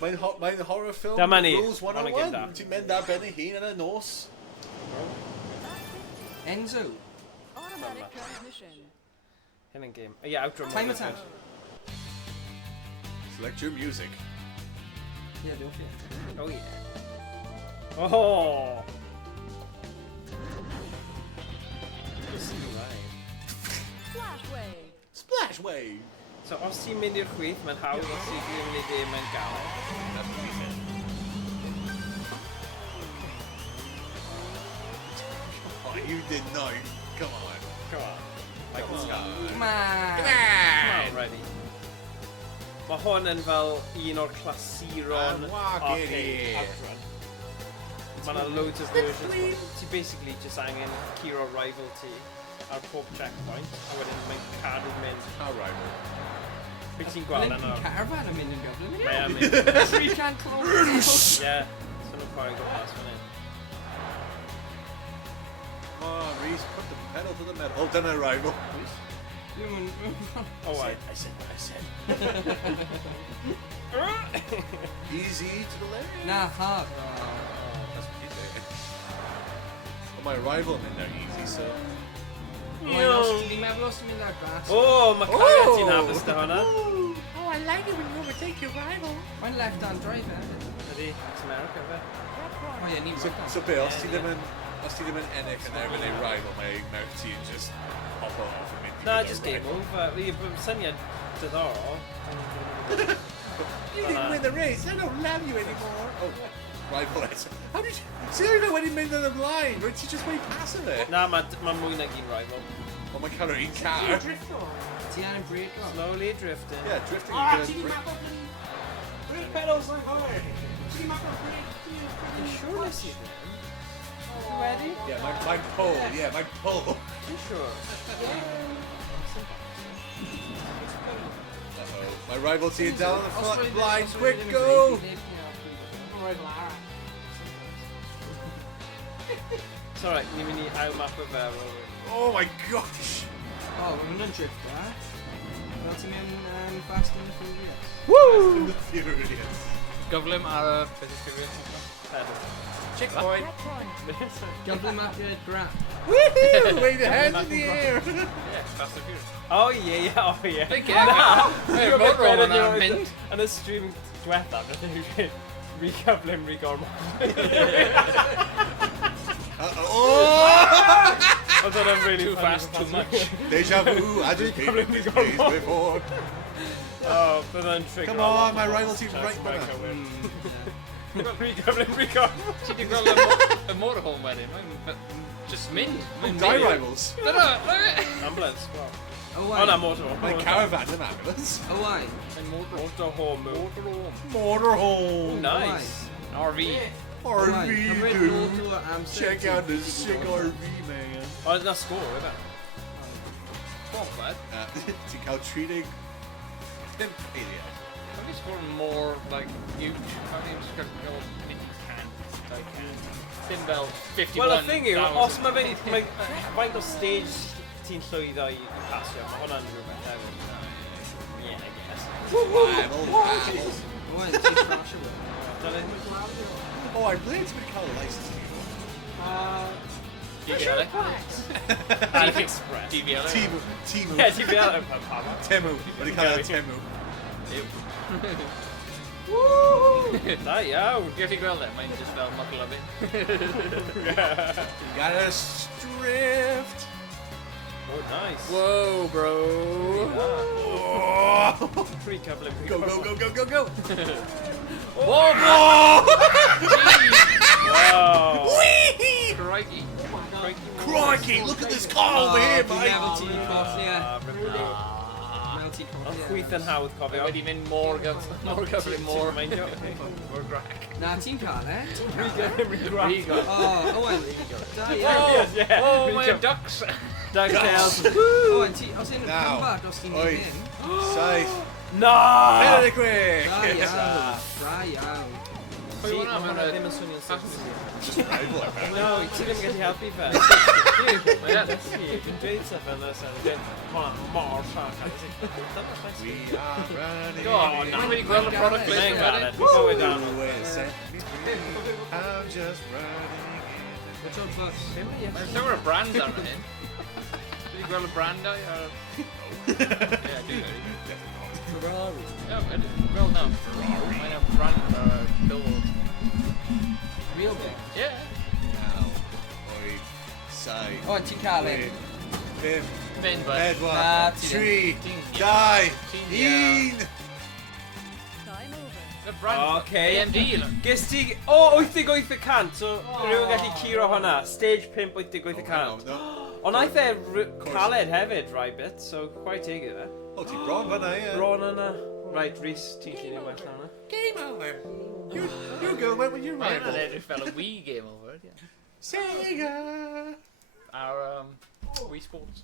Mae'n horror film. Dyma ni. Rules 101. Ti'n mynd ar ben ei hun yn y nos. Enzo. Automatic transmission. Hyn yn game. Yeah, OutRun. Time attack. Select your music. Yeah, don't forget. Oh yeah. Oh. Splash wave. Splash wave. So os ti'n mynd i'r chwith, mae'n hawdd os ti'n mynd i ddim yn galed. That's what he said. Oh, you did not. Come on. Come on. Like Come this guy. on. Come on. Come on, ready. Mae hwn yn fel un o'r clasuron Arcêd. OutRun. Mae yna loads of versions. Ti basically just angen curo rival ti ar pob checkpoint, a wedyn mae'n cadw mynd. How rival? Beth ti'n gweld yna? Caravan yn mynd yn gyflym. Mae am mynd. Tree can close. Yeah, so nhw'n chwarae go past fan hyn. Come on, Rhys, put the pedal to the metal. Oh, dyna rival. Oh, I said. Easy to the left. Na, hard. That's what you say. Well, my rival in there easy, so. Dwi'n meddwl os ti'n mynd ar gras. Oh, mae cario ti'n hapus da hwnna. Oh, I like it when you overtake your rival. Mae'n left-hand drive, Ydy, Cymraeg fe. O ie, ni'n work So be, os ti ddim yn ennill yn erbyn ei rival, mae mewch ti yn just hop off and mynd. Na, just game over. Mae'n syniad diddorol. You didn't win the race, I don't love you anymore. Oh, rival race. How did you... See how when he made the line, right? She just went past it. Na, mae mwy nag un rival. Oh, mae'n cael yr un car. Ti yn break off. Slowly drifting. Yeah, drifting. Brake pedals like hard. Ti'n map o'r brake. You sure nes i ddim? You ready? Yeah, my pole. Yeah, my pole. You sure? Uh-oh. My rival team down the front line. Quick, go! It's alright, ni'n mynd i ail-map o fe. Oh my gosh! O, mae'n hwnna'n drift, da. Fel ti'n mynd Fast and the Furious. Fast and the Furious. Gyflym ar y beth ysgrifennu. Pedal. Checkpoint. Gyflym at your grab. Woohoo! Wave your hands in the air. Yeah, Fast and Furious. Oh yeah, oh yeah. Big game. Motorhome yn ar mynd. Yn y stream diwetha, beth yw'n re-cyflym, re-gormod. Oh! I thought I'm really Too fast, too much. Deja vu. I just came to this place before. Oh, but then trigger. Come on, my rival team's right by now. Re-cyflym, re-gormod. Ti di gweld y motorhome wedyn, mae'n just mynd. Die rivals. Dyna, Ambulance, wow. Owain. Oh, na, motorhome. My caravan and ambulance. Owain. Motorhome. Motorhome. Nice. RV. RV, dude. Am Check out this sick RV, man. Oh, that's score, isn't it? Come on, lad. Ti'n cael 30 pimp eiliad. Can we score more, like, huge? How many just go Thin bell, 51. Well, the thing yw, os mae fe... Faint o stage ti'n llwyddo i pasio, mae hwnna'n rhywbeth hefyd. Yeah, I guess. Battles. Owain, ti'n crash away. Oh, I believe it's been called a license anymore. DVL. Alec Express. DVL. Timu. Yeah, TBL. Temu. What do you call it? Temu. Da iawn. Gwyf i gweld e, mae'n just fel model of it. You gotta drift. Oh, nice. Whoa, bro. Oh. Pre-cyflym. Go, go, go, go, go, go. Whoa, Wow. Whee! crikey. Crikey, look at this car over here, mate. Melty collier. Melty Ond collier. chwyth yn hawdd cofio. Wedi mynd more gyflym, more meindio. more grac. Na, ti'n cael e? Rigo. O, Owain. Da Whoa, iawn. whoa, mae'n ducks. Ducktails. Owain, os ti'n Now. comeback, os ti'n Oi. mynd hyn. Saith. No! Very quick. Da iawn. Da iawn. Pwy yw hwnna? Ma' hwnna Mewn ddim yn swnio'n sexy. Just rival, I bet. No, ti ddim yn gallu helpu fe. Ie. Dwi'n dweud sef yn ysyn. Mor siarad. We are running. Go on, na wedi gweld y product list Mae'n yn galed. wedyn. Bywyd dan. I'm just running. What's on bus? Mae'n llawer o brand ar hyn. Wedi gweld y brandau ar... Ie, dwi'n gweld. Ferrari. Ie, wel na. Mae'n brand ar y billboard. Real big. Ie. Naw, wyth, saith, O, ti'n cael un. pum, Mynd, bud. pedwar, Na, ti ddim. 3, 2, Ti'n 1. Time over. Y brand. Okay. AMD. Ges ti... O, 88%, so rhywun gallu curo hwnna. Stage 5, 88%. No. Ond naeth e caled hefyd, rai bit, so quite teg i fe. O, ti bron fanna, ie. Bron yna. Right, Rhys, ti'n lli well hwnna. Game over. You go, where were you Mae'n rival? edrych fel y Wii game over, ie. Sega! Our Wii Sports.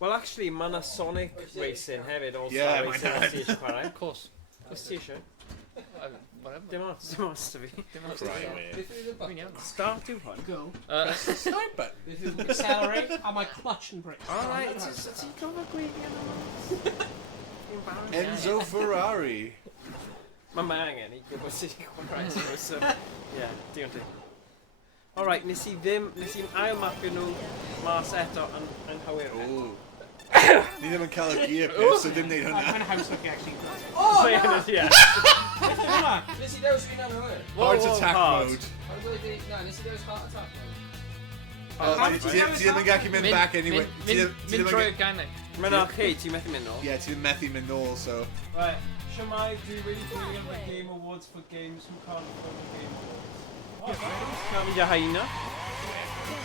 Well, actually, mae yna Sonic Racing hefyd, All-Star Yeah, Racing, mae'n os ti eisiau chwarae. Of course. Os ti eisiau. Whatever. Dim os da fi. Dim ots. Fi'n iawn. Start yw hwn. Go. Side button. This is accelerate and my clutch and brake. Alright, ti'n gofod gweithio yna? Enzo Ferrari. Mae angen i gwybod sut i chwarae, so, ie, digon ti. Alright, nes i'n ail-mapio nhw mas eto yn anghywir. O. Ni ddim yn cael y gear pit, so dim neud I'm hwnna. kind of house like actually. Oh, ie. Nes i dewis fi'n anna hwyr. Heart Whoa, attack hard. mode. Na, nes i dewis heart attack mode. Ti ddim yn gallu mynd back anyway. Mynd trwy y gannig. Mae'n Arcêd, ti'n methu mynd nôl. Ie, ti ddim methu mynd nôl, so... Right, Cymraeg, dwi wedi gwylio the Game Awards for games who can't afford the Game Awards. Can fi haina?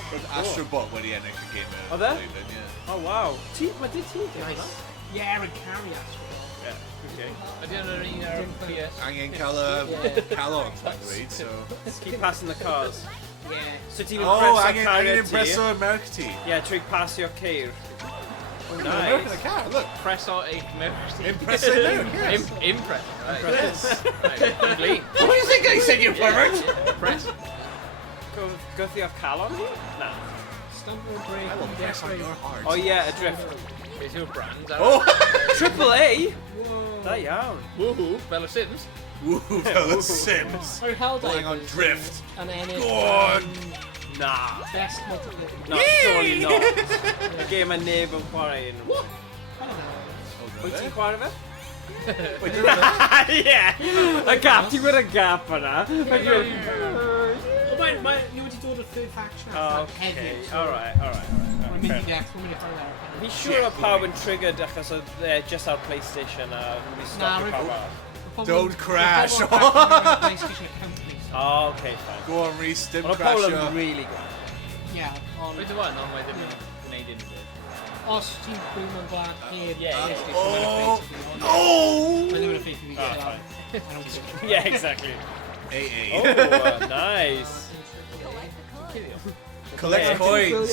Roedd Astrobot wedi ennill y game O dde? blwyddyn, ie. Oh wow. Mae di ti'n dweud? Yeah, and carry us. Okay. Ydy yn yr un ar PS. Angen cael y calon, mae'n dweud, so... Keep passing the cars. Yeah. So ti'n O, impreso angen cariad ti? impreso America ti. Yeah, trwy pasio ceir. Oh, America the nice. car, look. Preso eich mewn. Impreso America, yes. Impress. Yes. Right, Flint. What do you think I said, you pervert? Press. Gothi off calon? Na. Stumble and brake I will and press on death your race. heart. Oh yeah, a drift. Beth yw'r brand? Oh! Triple A? Whoa. Da iawn. Woohoo, fel y Sims. Woo, fel y Sims. Or Helldivers. Going on drift. And then Go on. Na. Best multiplayer. No, surely not. Y game a neb yn chwarae un. I don't know. Wyt ti'n chwarae fe? Wait, do that? Yeah! A gap, ti'n gwybod y gap yna? Oh, you wedi dod o third faction. Oh, okay, alright. Mae'n mynd i death, mae'n mynd i chwarae. Fi'n siŵr o pawb yn triggered achos oedd just ar PlayStation a wedi stopio Na, pawb arall. Don't crash. PlayStation account, please. Oh, okay, fine. Go on, Rhys, dim Ond o pawb yn crasho. really good. Yeah, ond Beth yw hwn, ond mae ddim yn gwneud unrhyw beth. os ti'n bwym yn blaen heb yeah. PlayStation, Oh! Mae Oh! ddim yn effeithio fi. Oh, fine. I don't think so. Yeah, exactly. AA. Oh, nice. Collect Yeah. coins.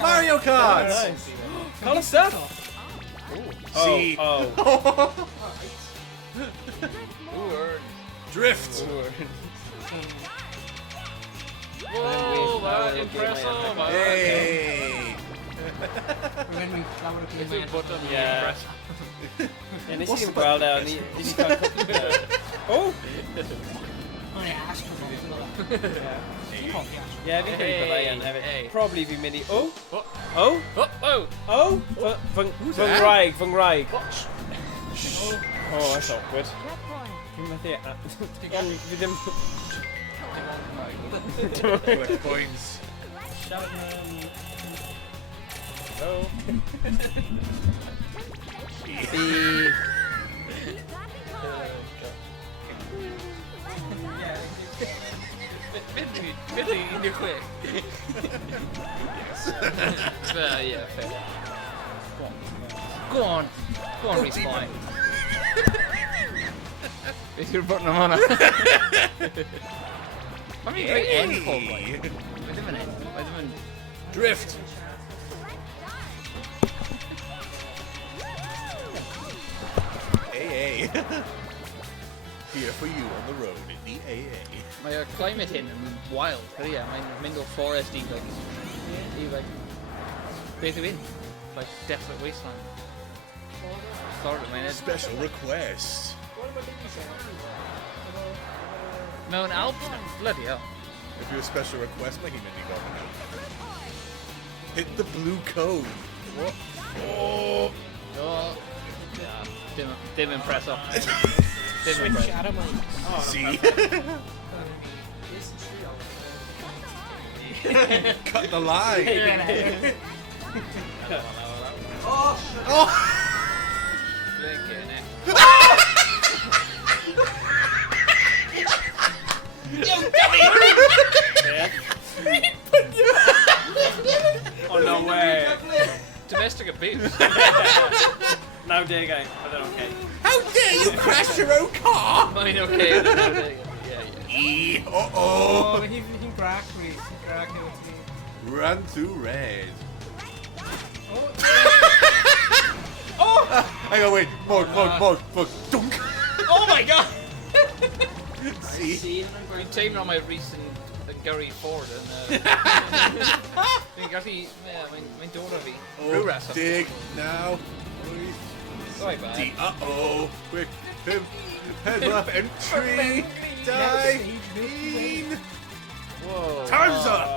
Mario Kart. Nice. Call of stuff. See. Oh. Drift. Whoa, mae'n impreso. Hey. Mae'n mynd llawer o Beth yw'r gymryd. bottom i Yeah. impress? Yeah, nes i What's ddim the gweld e, button? ond ni cael cwpl o... Oh! Mae'n ei astro fo. Yeah, fi'n credu byddai yn Hey. hefyd. Probably fi'n mynd i... Oh! Oh. Oh! Oh, oh. Oh! Fy ngwraig, fy ngwraig. Oh, that's awkward. Checkpoint. Fi'n methu... Ond fi ddim... Collect coins. Oh. Beth yw 16? Yeah, fair. Go on, Rhys boy. Beth yw'r bottom am hwnna? Mae'n mynd i dweud end pob boi. Mae ddim yn end, mae ddim yn... Drift. AA. Here for you on the road in the AA. Mae'r climate hyn yn wild. Really, mae'n mynd o forest i like beth yw hyn? Like desolate wasteland. Florida, mae'n edrych. Special request. Mewn Alps now. Bloody hell. If you're a special request, mae hi'n mynd i gofyn. Hit the blue code. What? Oh! Oh. Dim impresso. Dim Switch impresso. shadow mode. See? Cut the line. Oh! Oh! Blinking it. Oh no way. Domestic abuse. Now dig out, but then okay. How dare you crash your own car? Mine okay. Yeah. Uh-oh. Oh, he can crack me. He can crack it. Run to red. Oh! Hang on, wait. Mog. Dunk. Oh my god! See? Dwi'n teimlo am my recent Gary Ford and dwi'n gallu, mae'n dod o fi. Rhyw reswm. Dig now. Sorry, bad. Uh-oh. Quick. Head up entry. Die. Mean. Whoa. Time's up.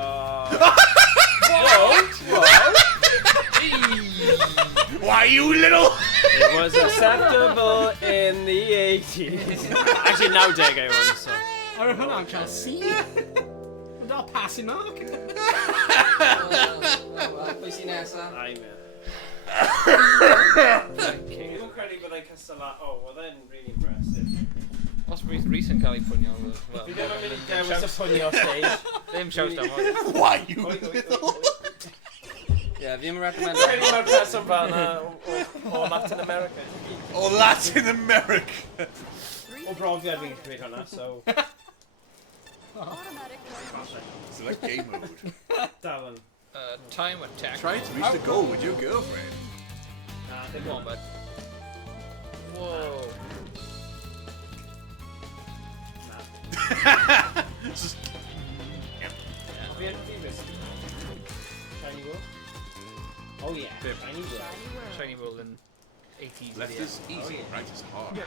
Why, you little? It was acceptable in the 80s. Actually, now dig out one, so. Ar hwnna'n cael C. Mae'n dal passing mark. Pwy sy'n nesa? I'm in. King of credit byddai cystadlau. Oh, well then, really impressive. Os recent cael ei pwnio. Fi ddim yn mynd i dewis y pwnio stage. Ddim siaws da mo. Why, you little? Ie, fi ddim yn recommend Credu mae'r person fan'na o Latin America. Oh, Latin America. O brofiad fi'n cymryd hwnna, so. Automatic transmission. Select game mode. Dalen. Time attack. Try to reach the goal with your girlfriend. Nah, Come on, bud. Whoa. Just Fi yn fi risky. Shiny wool? Oh yeah, Pip. shiny wool. Shiny world in 80s. left is easy, right is hard. There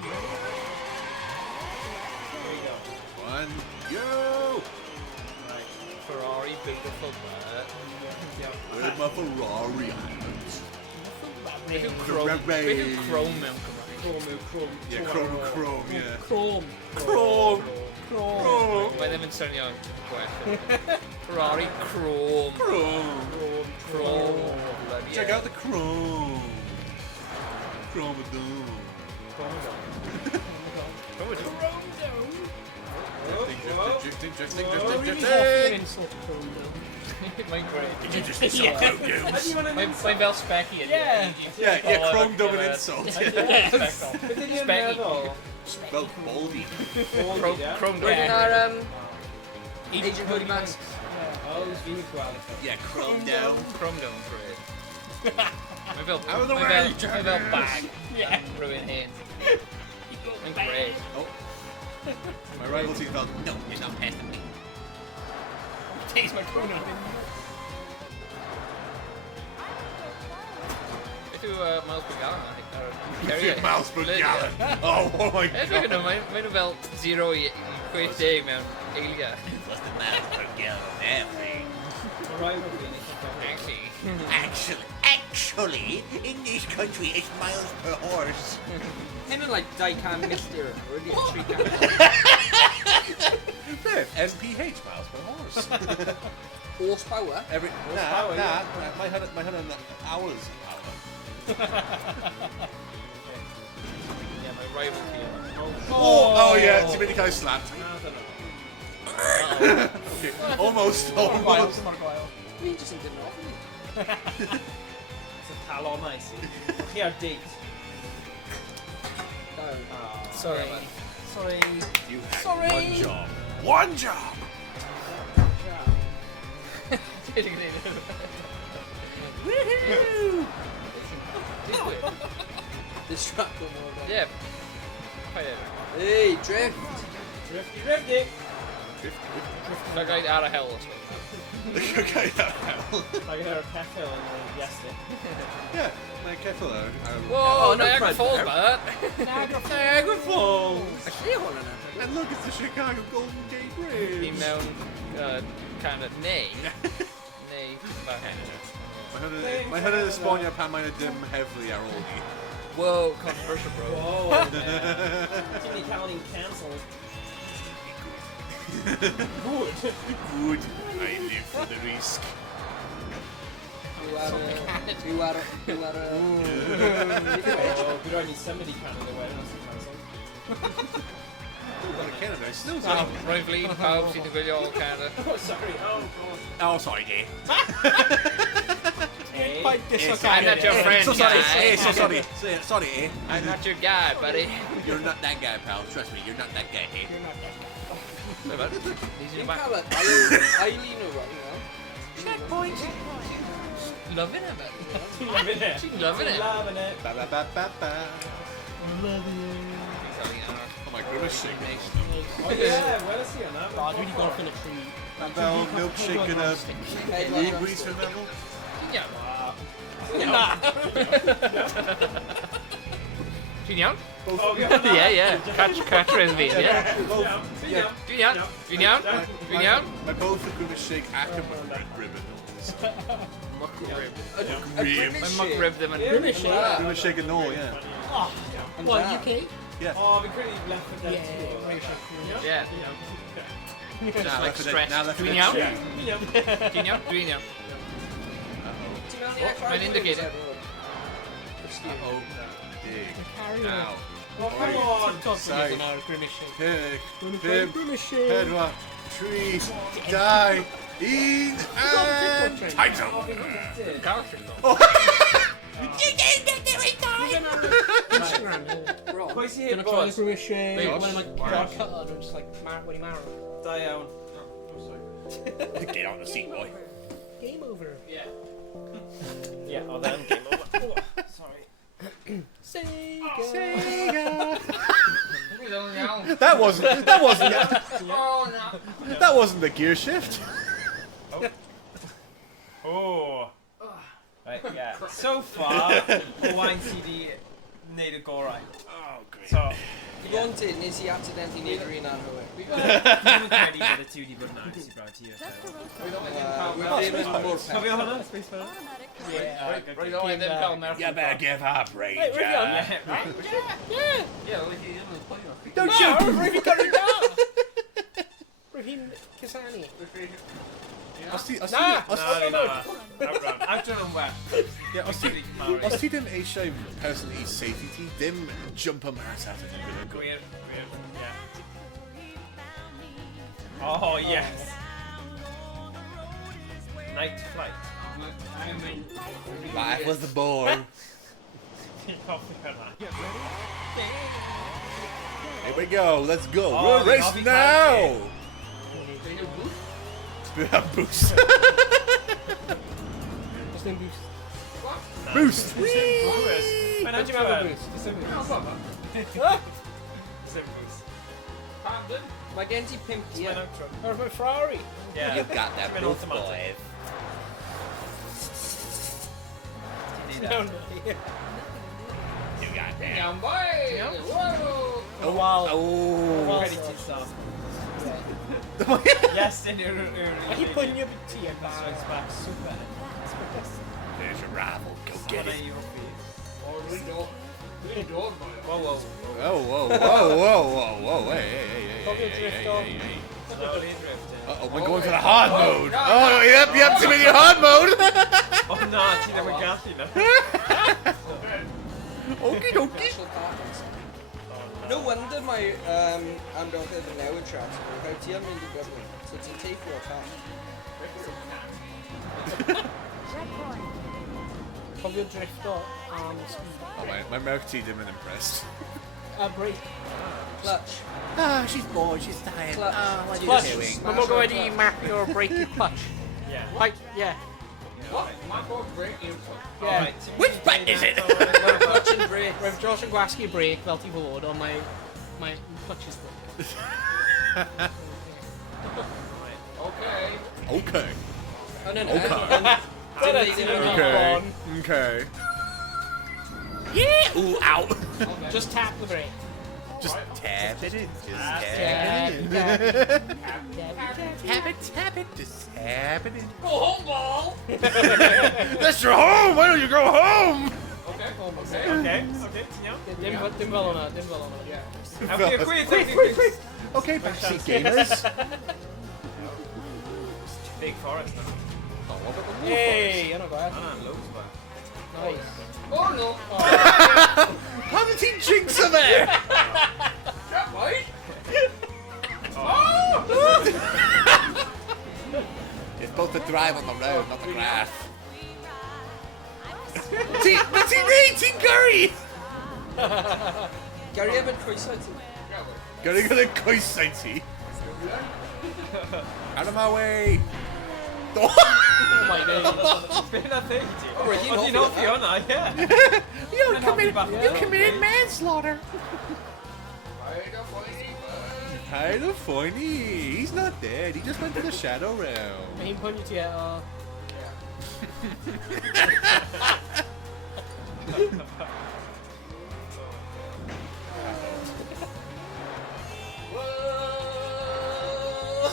you go. One, yo! Right. Ferrari, beautiful. Where's my Ferrari islands? Beth yw Ferrari. chrome mewn Cymraeg? Yeah, chrome, yeah. Chrome. Chrome! Chrome! Mae ddim yn swnio gwell. Ferrari, chrome. Chrome! Chrome. Bloody Check hell. out the chrome! Chrome doom. Drifting. Insult Chrome though. Mae'n great. Did you just insult Chrome doom? Mae'n fel specky yn Yeah, chrome doom and insult. Beth ydyn ni'n meddwl? Spelled baldy. Chrome Wedyn down. ar Agent Hoodie Max. Oh, fi'n gweld. Yeah, chrome down. Chrome down for it. Mae'n fel Out of the way, bag. Rhywun hen. Mae'n great. Oh. My rival team felt, no, you're not passing me. Takes my Chrome out. Beth yw miles per gallon? 50 miles per gallon. Oh my Edrych god. nhw, mae'n fel 0 i 60 mewn eiliau. What's the miles per gallon that thing? Actually, in this country, it's miles per horse. Hyn yn like 2 can milltir, or ydy 3 can. Beth? MPH miles per horse. Horsepower? Every Horsepower, nah, my hundred hours. Yeah, my rival team. Oh yeah, it's really kind of slapped. Okay, almost. Fi jyst yn dyn nhw. It's a talon I see. Chi ar date. Sorry. Sorry. You had Sorry. one job. One job. Distract them all. Yeah. campfire. Hey, drift. Drifty. Like out of hell or something. Okay, hell. Like a Keffel and Iestyn. Yeah, like careful though. Whoa, Niagara Falls, man. Niagara Falls! I see one in it. And look, it's the Chicago Golden Gate Bridge! The mountain kind of nay. Nay. Mae hynny'n esbonio pan mae'n dim heddlu ar ôl ni. Whoa, controversial, bro. Whoa, Timmy County cancelled. Good. Good. I live for the risk. You are Oh, good only somebody Canada way, that's cancelled. Well, Canada, it's still Right, Flint, pawb sy'n gwylio all Canada. Oh, sorry. Oh, God. Oh, sorry, dear. Quite I'm not your friend, So sorry, guy. so sorry. Sorry, eh? I'm not your guy, buddy. You're not that guy, pal. Trust me, you're not that guy, eh? Sorry, bud. He's in You the back. call it Eileen or what, you know? Checkpoint. Loving it, man. Loving it. She's loving it. Loving it. Ba ba ba ba ba. Oh my goodness, shake. Oh, yeah, well, is he on that? God, really got up in a tree. About milkshake and a Rhys for level. Yeah. Nah. Junior? Oh, yeah. Yeah. Catch Resby, yeah. Junior? My both are going to shake Ackerman red ribbon. A grimace My muck shake. ribbed them and Grimace shake. Going to shake and all, yeah. Oh, what, that. UK? Yeah. Oh, we couldn't even left for that. yeah. Now like left stretch. now left Junior? Yeah. Junior? Mine indicated. Oh, dig. Carry on. Now. Oh, come on. Sorry. Grimace shake. Pick. Gonna play Pim. Grimace shake. Pedwa. Tree. Die. In and time's up. Instagram, Bro. Twice he Gonna hit try the boss. Grimace shake. Wait, When I'm like, watch. cut and I'm just like, what do you marrow? Die out. Get on the seat, boy. Game over. Yeah, oh, then game over. Oh, sorry. Sega. That wasn't Oh no. that wasn't the gear shift. Oh. Right, yeah. So far, Owain CD made a go right. Oh, great. So, You go on to nes I accidentally neud yr un anghywir. we don't care either the 2D but nice you brought here. Just to roast We're our ddim yn mor Cofio peth. hwnna? Space bar? automatic Yeah. Right on, then call Murphy. You better give up, Ray. Hey, Rivian. Yeah, right. Yeah, well, he didn't play Murphy. Don't shoot! Rivian got it down. Rivian Kisani. Os ti Nah, I've done where. os ti ddim eisiau person i safety ti, ddim jump am mas at it gyda go. Weird, yeah. Oh, yes. Night flight. Life was the boy. Here we go, let's go. Oh, We're the race Nobby now! We have boost. Just in boost. Boost! When When do you have a boost? Mae gen ti 5 gear. Or about Ferrari. Yeah. You've got that An boost, automatic. boy. No, no. You got that. Young boy! Whoa! Oh, wow. Oh. Ready to stop. Yes, in your I keep putting you a tea and Swings back super. There's your rival. Go What get are it. your feet? Whoa, Whoa, whoa. Whoa, whoa, whoa, whoa, whoa, whoa. Hey, hey, hey, hey, Probably hey, drift hey, off. hey, hey. Slowly drifting. Uh-oh, we're going for the hard mode. no, Oh, yep, to be hard mode. Oh no, see them with Gaffy now. Okie dokie. Special cartons. No wonder mae amgylchedd yn newid tras. Rhaid ti am mynd i gyflym. So ti'n teithio o car. red coin. Cofio drifto and speed. Oh, my mouth tea ddim yn impressed. Brake. Clutch. Ah, she's bored, she's tired. Clutch. what Clutch. Smash We're going your to map your brake your clutch. Yeah. Right, yeah. What? My boy break you. Yeah. Which button is it? Clutch and brake. Rwy'n Josh yn gwasgu brake fel ti fod, ond mae My clutch is broken. Okay. Okay. Oh, no. Okay. Yeah! Ooh, ow! Just tap the brake. Just tap it in. Just tap it in. Tap it. Just tap it in. Go home, ball. That's your home! Why don't you go home? Okay. Okay, Dim fel hwnna. Quick. Okay, backseat gamers. Big forest now. Oh, what about the wolf? Hey, yna bach. Loads back. Nice. Oh no. How did he jinx her there? That way. It's both the drive on the road, not the grass. That's Team Curry! Gary Evan croesawu. Gonna go to coisaiti. Out of my way! Oh my days. Been a thing, Oh, right, Ond i'n hoffi hwnna, ie. You committed manslaughter! Hide a Foiny! He's not dead, he just went to the shadow realm. Mae hi'n pwynio ti eto.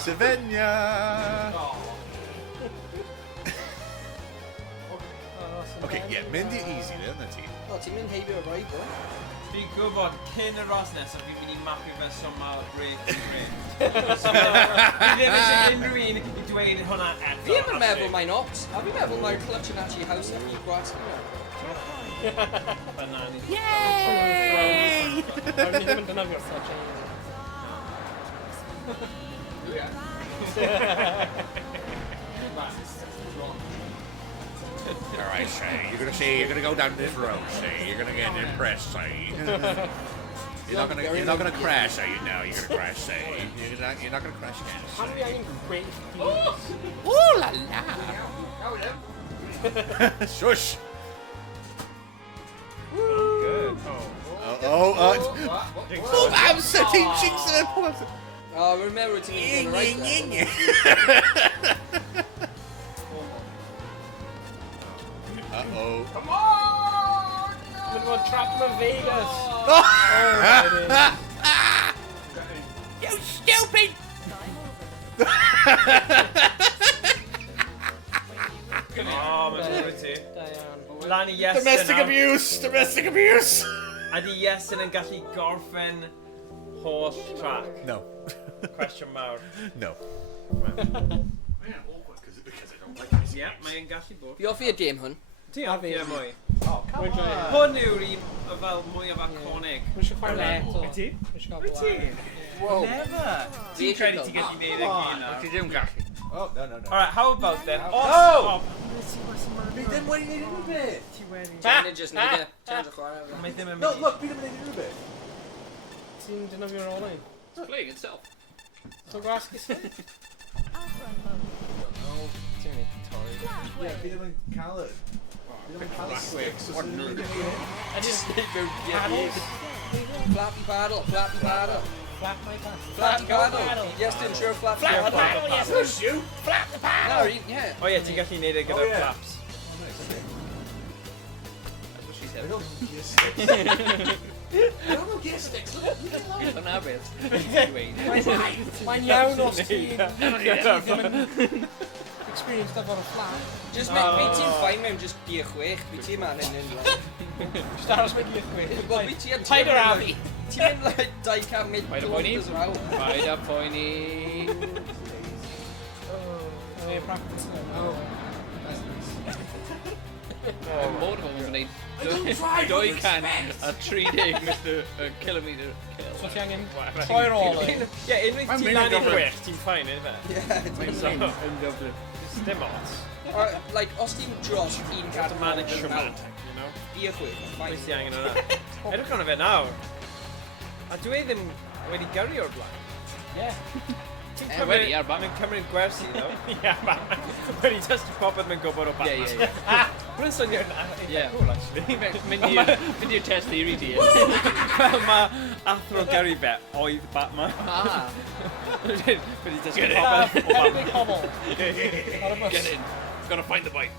Savenya! Okay, yeah, mynd i easy then, na ti. O, ti'n mynd heibio rai, do? Fi'n gwybod, cyn y ros nesaf, fi'n mynd i mapio fe so mae break yn break. Fi ddim eisiau unrhyw un i dweud hwnna eto. Fi ddim yn meddwl mae'n ops. A fi'n meddwl mae'r clutch yn actually house yn i gwasgu nhw. Banani. Yay! Mae'n ddim yn dynafio'r clutch. Alright, Shay, you're gonna go down this road, Shay. You're gonna get impressed, Shay. You're not gonna crash, are you now? You're gonna crash, Shay. You're not gonna crash again. Pan fi angen great Ooh la la! Shush! Good. I'm setting jinx in Oh, remember ti'n mynd right there. Uh-oh. Come on. Mynd fod trap yn Vegas. You stupid! Oh, mae'n pretty. Lan i Iestyn. Domestic abuse! Ydy Iestyn yn gallu gorffen holl track? No. Cwestiwn mawr. No. Ie, mae'n gallu bod. Fi offi y game hwn. Ti offi e mwy? Wy'n joio. Hwn yw'r un fel mwyaf aconig. Wy'n eisiau chwarae eto. Ti? Wy'n eisiau Wyt ti? Wow. Never! Ti'n credu ti'n gallu neud e gyn Ti ddim gallu. Oh, no. Alright, how about then? Oh! Fi ddim wedi neud unrhyw beth! Ti'n just neud e. Ti'n chwarae. Mae ddim yn No, mynd. look, fi ddim wedi neud unrhyw beth. Ti'n dynafio'r olwyn. It's playing itself. So gwasgu sy'n? OutRun mode. Ti'n mynd torri. Yeah, fi ddim yn cael it. Fi ddim yn cael it sticks. What nerd. I just Paddles. Flappy paddle. flap my paddle. Flappy paddle. Iestyn, sure flappy paddle. yes. Push you! Flap the paddle. No, yeah. O ie, ti'n gallu neud e gyda Oh, yeah. flaps. That's what she I said. don't gear sticks. I don't gear sticks. Don't have it. Mae'n iawn os ti'n ddim yn experienced efo'r flap. Just make ti'n fine mewn just gear 6. Fi ti man yn un like. Just aros mewn gear chwech. Wel, fi ti yn... Tiger Abbey. Ti'n mynd like 200 mil Paid â poeni. kilometres yr awr. Paid â poeni. Ie, practice. Mae'n bod hwn yn gwneud 200 a 30 kilometre So ti angen troi'r olwyn. Ie, unwaith ti'n lan i chwech, ti'n ffain, iddo fe? Yeah. Dim ots. Or, like, os ti'n dros 1 Got to manage kilometres your yr awr, man, you know? gear 6, fine. Oes ti angen hwnna. Edrych arno fe nawr. A dwi ddim wedi gyrru o'r blaen. Ie. Wedi ar bam. Mae'n cymryd gwersi, no? Ie, man. Wedi just popeth mae'n gwybod o Ie, Batman. ie, ie. Mae'n swnio'n Ie. cool, actually. Mynd i'r test theory ti. Fel mae athro Gary Bet oedd Batman. Ah. Wedi just Get it. popeth o Batman. Big hobble. Get in. Gotta find the bike.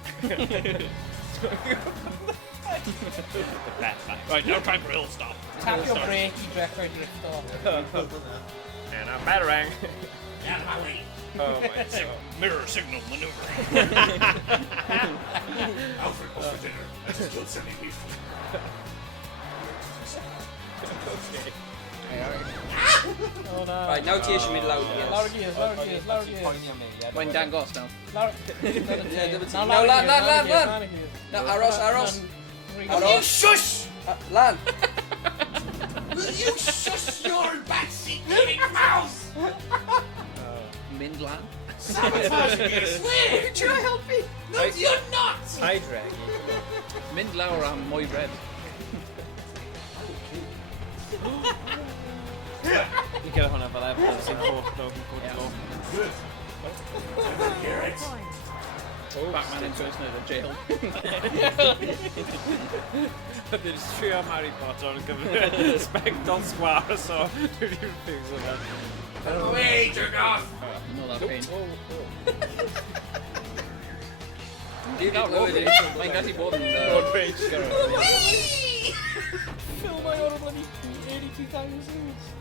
Right, now time for hill stop. Tap your brake i drechrau drifto. And I'm batarang. Get out of my way. Oh my god. Mirror signal maneuver. Out for dinner. I just killed 70 people. Oh no. Right, now ti eisiau mynd lawr gears. Lawr gears, lawr gears, lawr gears. Mae'n dangos now. Lawr... Yeah, dyma ti. Now Now, lan. lan. No, aros. You shush! Lan. Will you shush your backseat living mouse? Mynd lan. Sabotage me, I swear! You're trying to help me? No, you're not! Hi, Dreg. Mynd lawr am mwy bread. Fi'n gyda hwnna fel efo, sy'n holl dog yn cwrdd. Good. Garrett. Batman impersonator jail. Dwi'n just trio Harry Potter yn gyfer spectol sgwar, so dwi'n refuse o that. Away, jerk off! No, that pain. Dwi'n Mae'n gallu bod yn... Road rage. Fill my own bloody 82,000.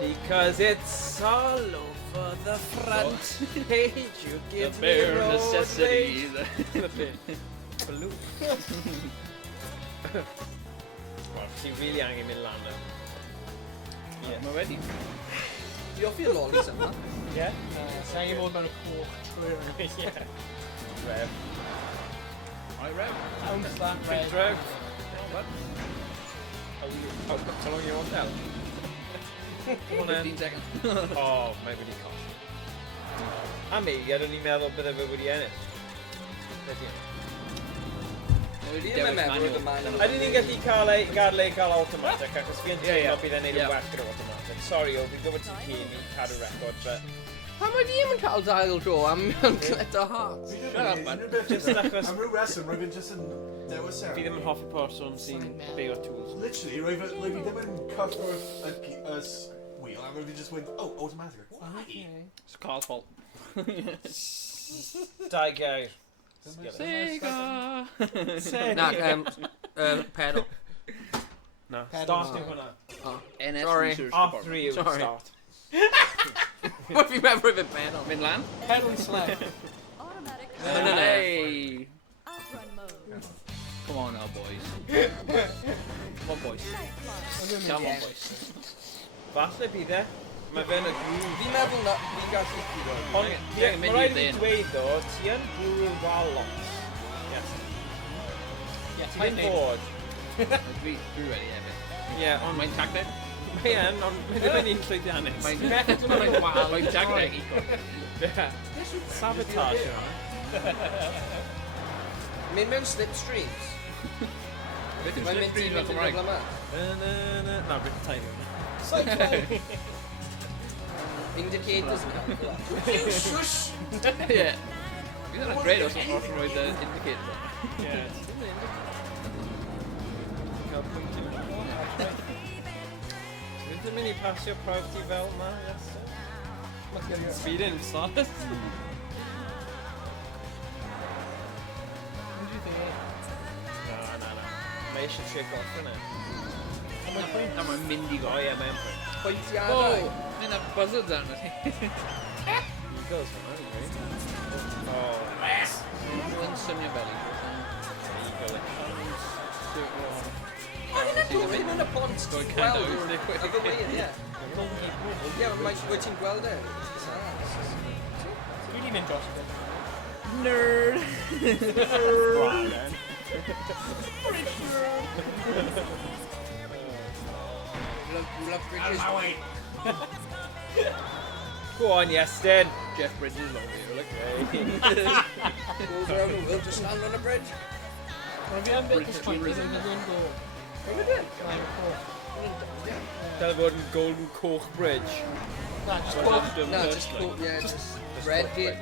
Because it's all over the front page, you The give me bare road rage. necessity. Blue. Wel, ti really angen mynd lan yma. Mae wedi. Di offi y lollies yma. Ie? Sa'n angen bod mewn y coch trwy'r... Ie. Rev. Right, Rev. Ounce that Big red. Rev. How long you want now? Come on 15 then. seconds. Oh, mae wedi cost. A mi, gadwn ni'n meddwl bydde fe wedi ennill. Ydy. Mae wedi Fi dewis ddim yn meddwl manual. oedd y manual. Ydyn ni'n gallu gadael ei cael automatic, achos fi'n teimlo bydd e'n neud Ie. yn well gyda automatic. Sorry, o, fi'n gwybod ti'n keen i cadw record, but... Pam wedi ddim yn cael dail dro am Gledo Hearts? Shut up, man. Just achos Am ryw reswm, roedd fi'n just yn dewis fi Sarah. ddim yn hoffi person sy'n beio tools. Literally, roedd fi ddim yn cyffro'r wheel, a roedd fi just went, oh, automatic. Why? It's Carl's fault. Dau gair. Sega! Na, pedal. Na, start yw hwnna. NS Sorry. Research Off Department. 3 yw Sorry. start. What fi'n meddwl oedd y pedal? Mynd lan? Pedal and sled. Automatic. Hey! Outrun mode. Come on now, boys. Come on, boys. Come on, boys. Falle bydd e. Mae fe'n y grŵp. Fi'n meddwl na fi'n gallu curo. Ond, Ie, mae mynd rhaid i'r i fi ddyn. dweud ddo, ti yn bwrw'n wal lot. Yes. Yes, Ti ddim bod. Dwi wedi hefyd. Ie, ond Mae'n tacteg? mae yn, ond mae ddim yn un llwyddiannus. Mae'n tacteg i Sabotage yma. Mynd mewn slipstreams. Beth yw'n Mae'n mynd i slipstreams fynd fel yn Cymraeg? gyfle yma. Na, bydd tiny. Indicators yn cael. You shush! Ie. Bydd yna'n gred os oes roed indicator. Ie. Cael pwynt i fynd. Dwi'n ddim mynd i pasio prawf ti fel ma, Iestyn. Speed in, sod. Na. Mae eisiau trick off yna. A mae'n mynd i O go. ie, mae'n pwynt. Pwyntiadau. Mae'n a buzzards arno ti. Eagles yma, dwi'n gweud. O, Mae'n swnio fel eagle. Dwi'n mynd y pont Going ti'n kind gweld. of. Y fywyd, ie. Ie, wyt ti'n gweld e? Dwi wedi mynd dros y bit. Nerd! Brian. Love Out of my way! Go on, Iestyn. Jeff Bridges over here, look. goes around the world to stand on a bridge. Mae fi am bit disappointed yn mynd yn go. Come again. Mae'n coch. Dyle fod yn Golden Coch Bridge. No, just cool. Yeah, just red gate.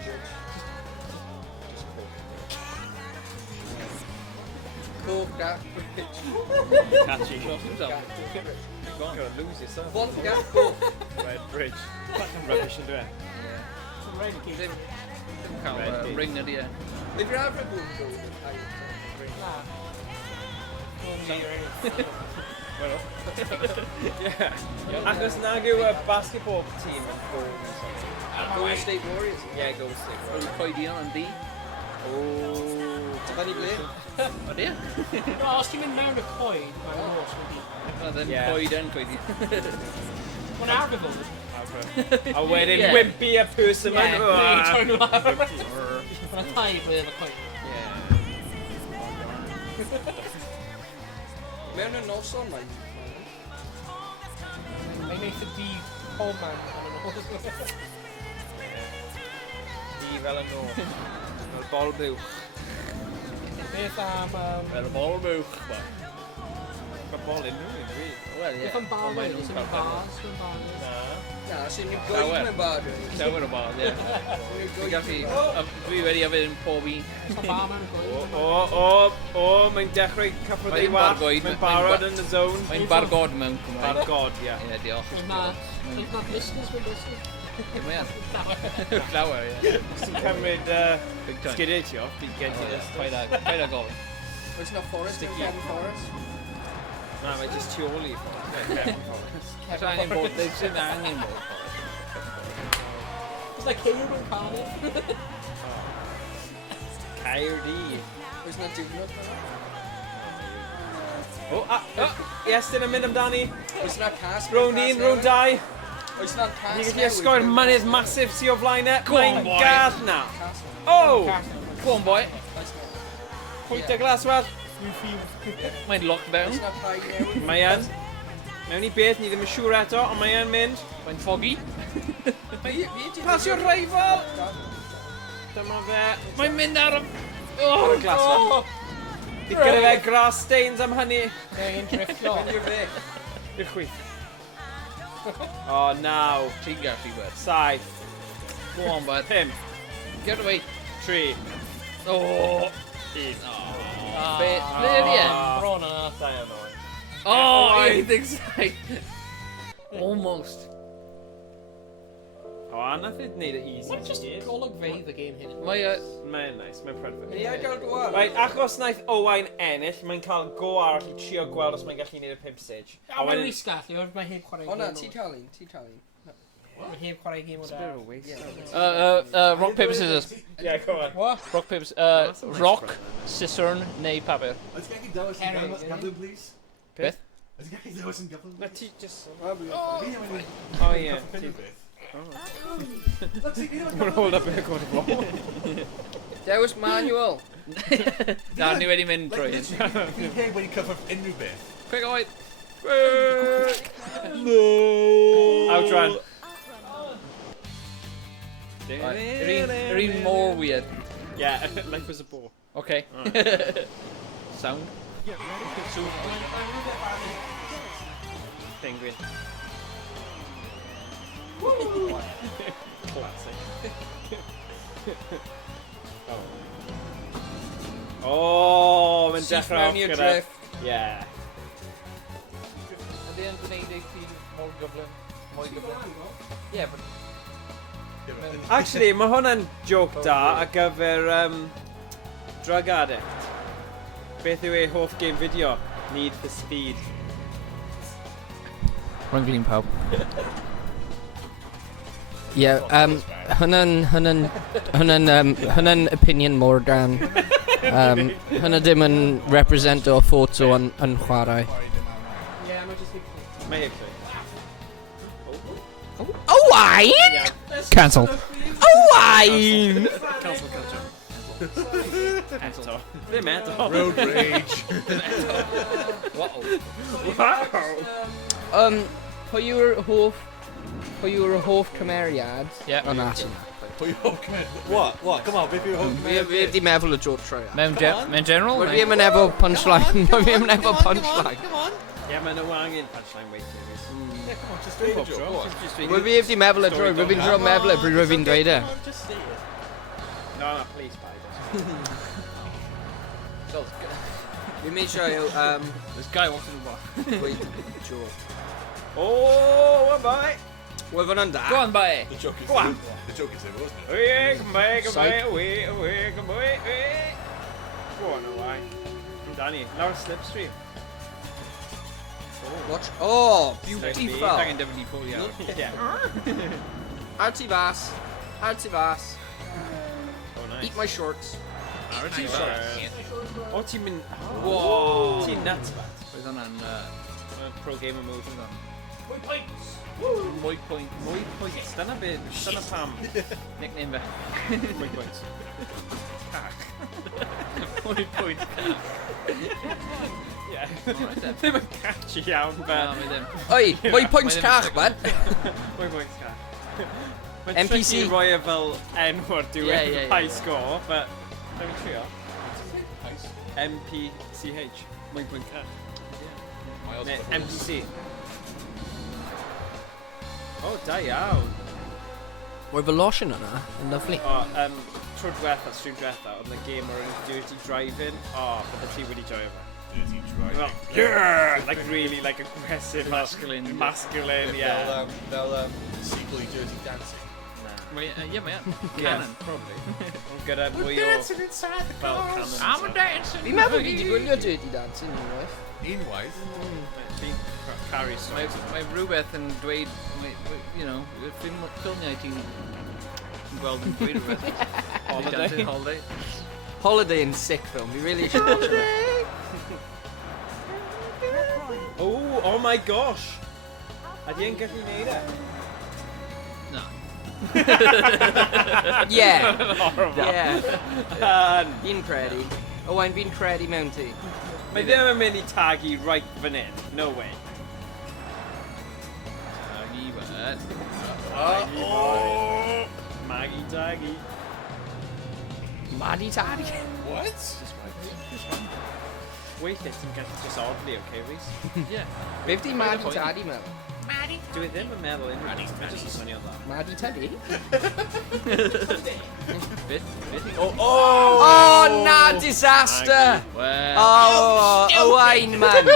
Cool, gap, bridge. Catchy. You're gonna lose yourself. One gap, cool. Red bridge. Fucking rubbish into it. Red gate. Can't ring at the end. If you're ever going to go, Yeah. Achos nag yw y basketball team yn Golden State. Golden State Warriors. Yeah, Golden State Wel, Warriors. coedi yn di. Dyna ni ble. O di? No, os ti'n mynd mewn y coed, mae'n nos wedi. Then Yeah. coed yn coedi. Mae'n argyfol. A wedyn Yeah. wimpy y person Yeah, man. really Ah. turn around. Mae'n taib ble yn y coed. Mewn y noson, mae'n. Mae'n neith y di pob man yn y nos. Di fel y nos. Fel bol bwch. Beth am... Fel bol bwch, ba. Mae bol unrhyw un, dwi. Wel, ie. Beth am barley? Os yw'n bars, yw'n barley? Na, sy'n ni'n Llawer. gwyth mewn bar. Llawer o bol, ie. Dwi'n gallu... Dwi wedi ofyn pob un. Os yw'n bar mewn y coed? O, mae'n dechrau cafodd ei Mae'n wach. bargoed, Mae'n mae'n barod yn y zone. Mae'n bargod mewn Cymraeg. Bargod, ia. Ie, diolch. Mae'n not listeners with listeners. Mae'n llawer, ie. Sy'n cymryd Big time. sgidau ti o, di gen ti this. Paid ag ofyn. Oes na Forest yn Kevin Forest? Na, mae jyst tu ôl i Forest. Oes angen bod, sy'n angen bod. It's like Cairo yn Cardiff. Caerdydd. Oes na diwrnod na? O, Iestyn yn mynd amdani. Oes na cas? Rown 1, rown 2. Oes na cas Ni'n gallu esgoi'r mynydd masif sy'n o flaen e. Go on, Mae'n boy. gad na. O! Go on, boy. Pwynt y glas wel. Mae'n lock fewn. Oes na pai newydd? Mae yn. Mewn i beth, ni ddim yn siŵr eto, ond mae yn mynd. Mae'n foggy. Pasio'r rival! Dyma fe. Mae'n mynd ar y... Ar y glas fel. Di gyda fe grass stains am hynny. Mae'n drifto. I'r fe. I'r chwith. O, 9, Ti'n gallu gwed. 7, Go on, bud. 5, Get away. 3, Oh. 1. Be? Ble di e? Bron yna. Oh, anything sight. Almost. O, a nath i wneud e easy. Mae'n just golygfeidd y gêm hyn. Mae'n nice, mae'n prydferth. Ni ai gael gwael? Right, achos naeth Owain ennill, mae'n cael go arall i trio gweld os mae'n gallu gwneud y 5 stage. A mae'n Rhys gallu, ond mae heb chwarae O na, gêm ti o- talu, ti talu. Mae heb chwarae gêm o da. Rock, paper, scissors. Yeah, go on. What? Rock, paper, rock, scissors, neu papur. Oes gen i dewis yn Eric, gyflym, please? Beth? Oes gen i dewis yn gyflym? Na ti just... Oh, O ie. Mae'n hold up yn y corner blow. Dewis manual. Na, ni wedi mynd drwy hyn. Fi'n heg wedi cyffwrdd unrhyw beth. Quick oed. Outrun. Yr un more weird. Yeah, life was a bore. Okay. Sound. Penguin. Classic. Oh, mae'n Syth dechrau mewn i'r drift. Yeah. Ydy yn gwneud eich chi mor gyflym? Mwy gyflym? Yeah, but... Actually, mae hwnna'n joke da ar gyfer drug addict. Beth yw ei hoff game fideo? Need for Speed. Rwy'n glin pawb. Yeah, hwnna'n opinion mor gan. Hwnna dim yn represent o photo yn chwarae. Yeah, mae just heb... Mae heb llwy. Owain! Cancelled. Owain! Eto. Ddim eto. Road rage. Wow! Pwy yw'r hoff cymeriad? Yeah. O'n Pwy o, come on. What? Come on, beth yw'r hwn? Fi wedi meddwl y George Troia. Mewn general? Fi ddim yn efo punchline. Fi ddim yn efo punchline. Ie, mae nhw angen punchline waiting. Yeah, come on, just read it, Joe. Go on. Rwy fi heb di meddwl y drwy, rwy fi'n dro meddwl y bryd rwy fi'n dweud e. Just say it. No, please, Spider. We made sure you, This guy wants to walk. wait, Joe. Oh, what bye? We're going on that. Go on, bye. The joke is Go on. The joke is there, wasn't it? Away, come away, away. Go on, Owain. Danny, now slipstream. Watch. Oh, Back beautiful. in WD-40 hours. Yeah. Arty Bass. Arty Bass. Oh, nice. Eat my shorts. O, ti'n mynd... Whoa. Ti'n nuts, bat. Roedd hwnna'n Pro gamer move. Mwy pwynt. Mwy pwynt. Dyna pam. Nickname fe. Mwy pwynt. Mwy pwynt. Ie. Ddim yn catchy iawn, Na, but... mae ddim. Oi, mwy pwynt cach, man. Mwy pwynt ca. Mae'n NPC. tricky roi e fel enw'r diwedd Ie, ie, high ie. score, but... Let me trio. MPCH. Mwy pwynt ca. Ne, MPC. O, da iawn. Rwy fy lotion yna, yn lyflu. O, tro diwetha, stream diwetha, oedd y gamer yn Dirty Driving. O, bydde ti wedi joio fe. Dirty driving. Well, yeah! Like really, like aggressive. Masculine. Masculine, yeah. They'll sequel i Dirty Dancing. Ie, mae e. Canon. Probably. Gyda mwy o... inside the Fel canon. I'm a dancing. Fi'n meddwl fi wedi gwylio Dirty Dancing unwaith. Unwaith. Carry story. Mae rhywbeth yn dweud, you know, ffilmiau ti'n gweld yn dweud rhywbeth. Holiday. Holiday. Holiday in sick film. We really should watch it. Oh my gosh! Ydy e'n gallu neud e? No. Yeah. Horrible. Yeah. Fi'n credu. Owain, fi'n credu mewn ti. Mae ddim yn mynd I tagu right fan hyn. No way. Tagi bad. Oh! Maggie taggy. Maddy Taddy. What? Weithiau ti'n gallu just oddly, okay, Rhys? Yeah. Fe di Maddy Taddy meddwl? Dwi ddim yn meddwl unrhyw beth. Mae jyst yn swnio dda. Maddy Taddy? Oh, na, disaster. Well. Oh, Owain, man.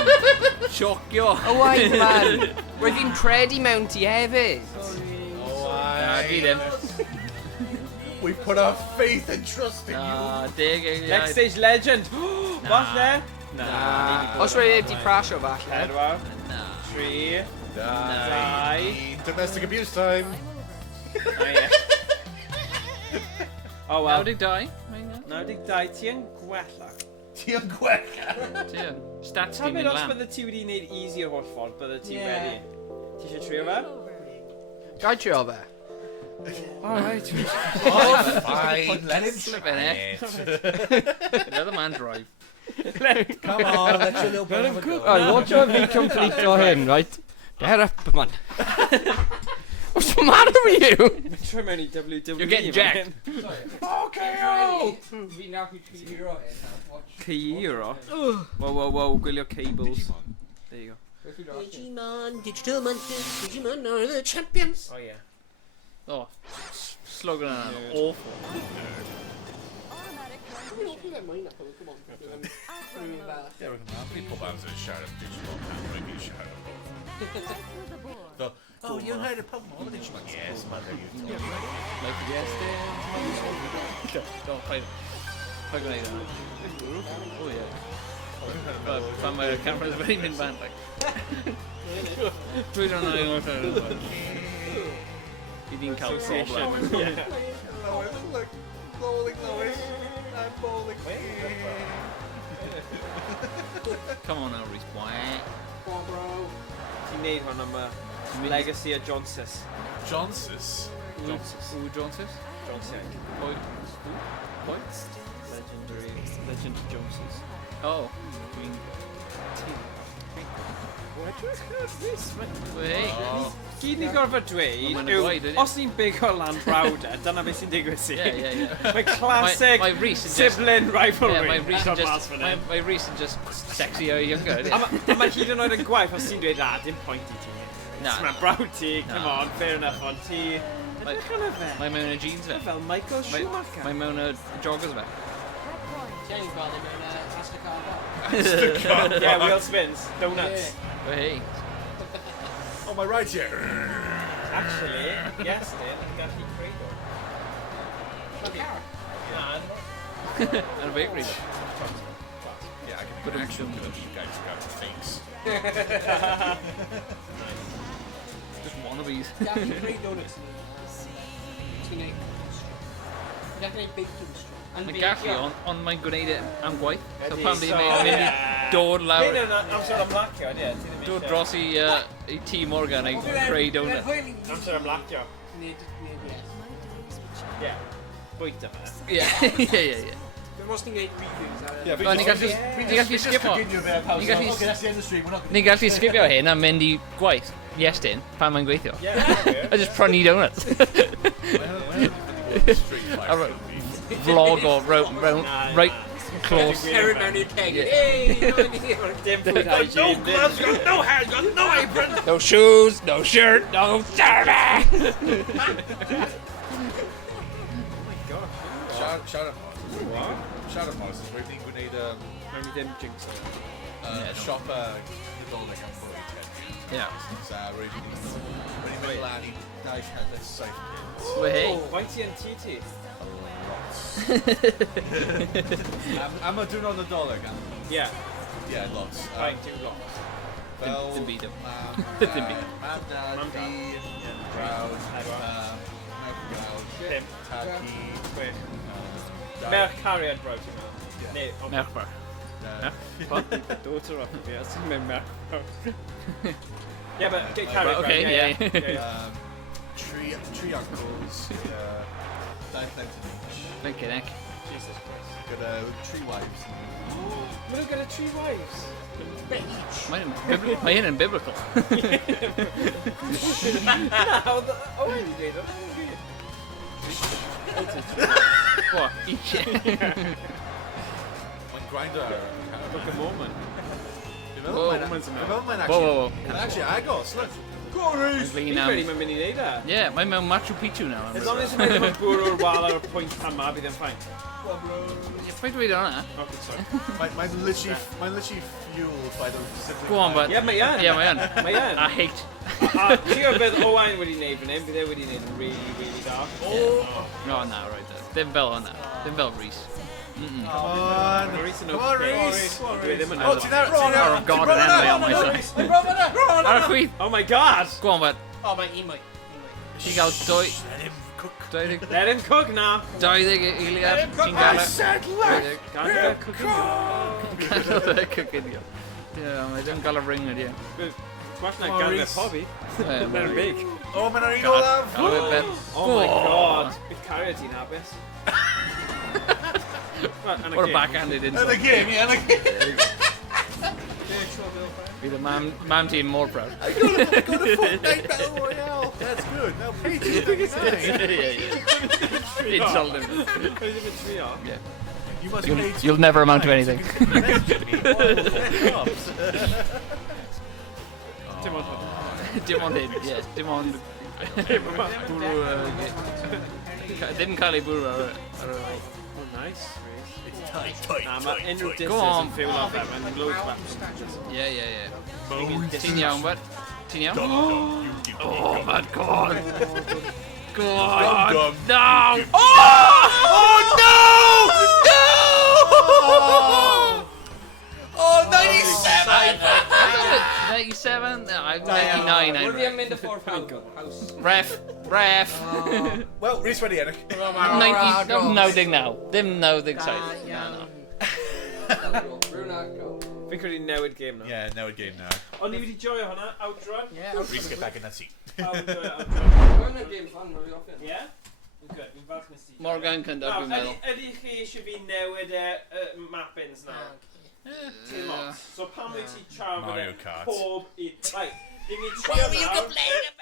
Siocio. Owain, man. Rwy'n fi'n credu mewn ti hefyd. Na, fi ddim. We put our faith and trust in you. Na, deg eiliad. Next stage legend! Falle? Na. Os rwy'n heb di crasho falle. Pedwar. Na. 3. Die. Domestic abuse time. Oh well. 92. 92, ti yn gwella. Ti yn gwella. Ti yn. Stats Ta ti'n beth mynd os lan. bydde ti wedi gwneud easy o'r holl ffordd, bydde ti wedi? Ti eisiau trio fe? Gai trio fe? Alright. Oh, fine. Let him Flippin' it. Let the man drive. Come on, let your little brother have a go. Alright, watch out fi complete o hyn, right? Get up, man. What's the matter with you? Try mewn I WWE. You're getting jacked. Okay, Fi na chi hero Cyiro? Whoa, gwylio cables. There you go. Digimon, Digimon are the champions. Oh yeah. Oh, slogan on awful. Automatic run. Yeah, we can have people bands that shout at Digimon and maybe shout at The board. both. Oh, you heard of Pokemon Digimon? Yes, mother, you told me. Like the Iestyn. Don't fight it. Fight gonna Oh yeah. From my camera's very min band like. We don't know what that is. You didn't count Association. Yeah. Lois, look. Bowling, Lois. I'm bowling. Come on now, Rhys. Ti'n neud hwn am y legacy o Johnsis. Johnsis. Who Johnsis? Johnsis. Points? Legendary. Legend Johnsis. Oh. Green. Wei. Gyd ni gorfod dweud Ma'n yw, gwaed, ydi? os ni'n big o lan brawder, dyna beth sy'n digwydd si. Ie. Mae classic Mae Rhys yn just... sibling rivalry. Yeah, mae Rhys yn yn dod mas just... fan hyn. Mae Rhys yn just sexy o younger, ydi? A mae hyd yn oed yn gwaith os ti'n dweud, dim point i ti. Na. Mae'n brawd ti, come Na. on, fair enough on ti. Edrych yna fe. Mae mewn y jeans fe. Fel Michael Schumacher. Mae mewn y joggers fe. Ti'n ei gweld yn Astrocargo. Yeah, wheel spins, donuts. Wei. Oh, my right here. Actually, Iestyn yn gallu credo. Yn y bakery. Yeah, I can put actual good. You guys got fakes. Just wannabes. Gallu creu donuts yn ti'n ei... Gallu ei bacon straw. Mae gallu ond mae'n gwneud e am gwaith. So Ydi, pan bydd so, mynd i dod Hyn lawr, yn amser ymlacio, ydy, ti ddim dod eisiau. dros i T Morgan i creu donut. Amser ymlacio. Nid yes. Ie. Bwyta fe. Ie. Dwi'n mos ti'n gwneud reviews ar Yeah, Wel, ni gallu skipio. Okay, gallu- that's the end of the stream. We're not going Ni gallu skipio hyn a mynd i gwaith. Iestyn, pan mae'n gweithio. Ie, A just prynu donuts. Street A fight. vlog o right close. Herod mewn i'r keg. Yeah. Hey! dim food hygiene. No hands, no apron. No shoes, no shirt, no service. Shout out Moses. We've been gwneud Mewn i ddim jinx o. shop Nadolig am bwyd. Yeah. So we've been mynd lan I 2,700 kids. Wei. Faint i yn TT? Am y diwrnod Nadolig am... Ie. Yeah, lots. Faint i'w lot. Fel... Dim byd o. Dim byd. Mam, dad, Mam, dad. fi, brawd, mewch brawd, Pum. tagi, Chwech. dau. Merch cariad bro ti'n meddwl? Ie. Ne, o Merch bar. daughter of fi, os ti'n mynd merch bro. Ie, but get cariad bro. Okay, yeah. yeah. Three uncles, dau plentyn each. Thank you, Nick. Jesus Christ. Gyda 3 wives. Mae nhw'n gyda 3 wives. Mae hyn yn biblical. Na, oedd Owain i dweud o. What? Each. Mae'n grinder ar Book of Mormon. Whoa. Mae'n Whoa. actually agos, look. Mae'n Fi'n flin credu am... mae'n mynd i neud e. Yeah, mae'n mewn Machu Picchu nawr. As long as mae'n ddim yn bwrw'r wal ar y pwynt yma, bydd yn ffain. Paid dweud hwnna. Oh, good, sorry. Mae'n literally fueled by the simply... Go on, bud. Ie, mae yn. Yeah, mae yn. Mae yn. I hate. A ti'n gwybod beth Owain wedi neud fan hyn, bydd e wedi neud yn really, really da. Oh, na, right there. Dim fel hwnna. Dim fel Rhys. Come on! Rhys yn Come on, Rhys! Dwi ddim yn Oh, meddwl. ti'n ar... Oh, God, an enemy on my side. Ar y chwith. Oh my god! Go on, bud. O, mae un mwy. Ti'n gael dwy... Let him cook. 20... Let him cook now! 20 eiliad. Ti'n I gael... said let Gan him cooking. Gael y cookinio. Mae ddim gael y ring ydi. Gwell na Come on, gan y Rhys. pobi. Mae'n Mae'n big. Oh, mae'n ar un olaf! Oh my god. Bydd cario ti'n hapus. Or a backhanded Yn insult. y game, yeah, yn y game. Bydd y mam ti'n more proud. I got a Fortnite Battle Royale. That's good. Now, Pete, Insult him. Bydd yn trio. Yeah. you must pay You'll never amount to anything. Dim ond hwn. Dim ond hyn, yes. Dim ond... Bwrw... Ddim cael ei bwrw ar y... Oh, nice. tight. Na, mae unrhyw disses Go on. yn ffiwl o fe, mae'n loads bach. Yeah. Ti'n iawn, bud? Ti'n iawn? You Oh, bud, go on. Go on. Gum. No! Oh no! Oh, 97! 97? No, I'm 99. Where di am mynd y ffordd house? Ref. Well, Rhys wedi ennill. 99. Dim 97. No. Fi'n credu newid game na. Yeah, no game now. Ond ni wedi joio hwnna, OutRun. Rhys, get back in that seat. Pawb yn joio OutRun. Mae'n game fun, mae'n ofyn. Ie? Good, fi'n falch nes ti. Morgan Cyndag, dwi'n meddwl. Ydy chi eisiau fi newid y mappings na? Dim ots. So pan wyt ti trafod Mario Kart. pob i... Right, i ni trio nawr.